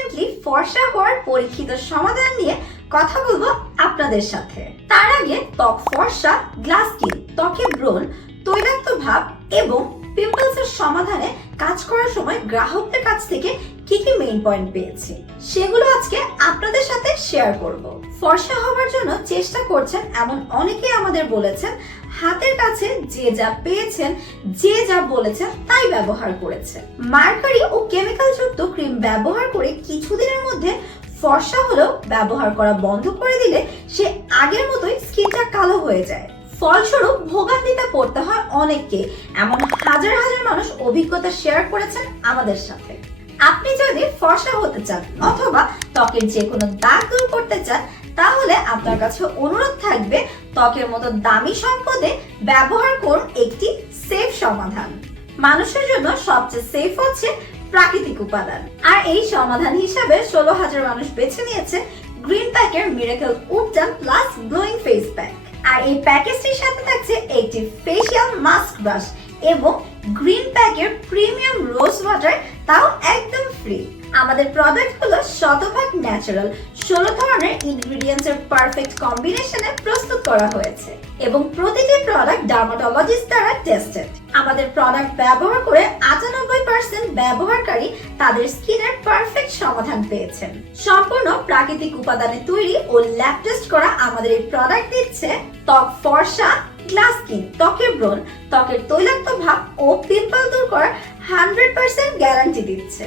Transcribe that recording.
Permanently ফর্সা হওয়ার পরীক্ষিত সমাধান নিয়ে কথা বলবো আপনাদের সাথে। তার আগে ত্বক ফর্সা, গ্লাস স্কিন, ত্বকে ব্রণ, তৈলাক্ত ভাব এবং পিম্পলসের সমাধানে কাজ করার সময় গ্রাহকদের কাছ থেকে কি কি মেইন পয়েন্ট পেয়েছি সেগুলো আজকে আপনাদের সাথে শেয়ার করব। ফর্সা হওয়ার জন্য চেষ্টা করছেন এমন অনেকেই আমাদের বলেছেন হাতের কাছে যে যা পেয়েছেন, যে যা বলেছেন তাই ব্যবহার করেছেন। মার্কারি ও কেমিক্যাল যুক্ত ক্রিম ব্যবহার করে কিছুদিনের মধ্যে ফর্সা হলেও ব্যবহার করা বন্ধ করে দিলে সে আগের মতোই স্কিনটা কালো হয়ে যায়। ফলস্বরূপ ভোগান্তিতে পড়তে হয় অনেককে, এমন হাজার হাজার মানুষ অভিজ্ঞতা শেয়ার করেছেন আমাদের সাথে। আপনি যদি ফর্সা হতে চান অথবা ত্বকের যে কোনো দাগ দূর করতে চান, তাহলে আপনার কাছে অনুরোধ থাকবে ত্বকের মতো দামি সম্পদে ব্যবহার করুন একটি সেফ সমাধান। মানুষের জন্য সবচেয়ে সেফ হচ্ছে প্রাকৃতিক উপাদান, আর এই সমাধান হিসাবে 16,000 মানুষ বেছে নিয়েছে গ্রিন প্যাকের মিরাকেল উডজাম প্লাস গ্লোয়িং ফেস প্যাক। আর এই প্যাকেজটির সাথে থাকছে একটি ফেশিয়াল মাস্ক ব্রাশ এবং গ্রিন প্যাকের প্রিমিয়াম রোজ ওয়াটার, তাও একদম ফ্রি। আমাদের প্রোডাক্টগুলো শতভাগ ন্যাচারাল, 16 ধরনের ইনগ্রেডিয়েন্টস এর পারফেক্ট কম্বিনেশনে প্রস্তুত করা হয়েছে এবং প্রতিটি প্রোডাক্ট ডার্মাটোলজিস্ট দ্বারা টেস্টেড। আমাদের প্রোডাক্ট ব্যবহার করে 98% ব্যবহারকারী তাদের স্কিনের পারফেক্ট সমাধান পেয়েছেন। সম্পূর্ণ প্রাকৃতিক উপাদানে তৈরি ও ল্যাব টেস্ট করা আমাদের এই প্রোডাক্ট দিচ্ছে ত্বক ফর্সা, গ্লাস স্কিন, ত্বকের ব্রণ, ত্বকের তৈলাক্ত ভাব ও পিম্পল দূর করার 100% গ্যারান্টি দিচ্ছে।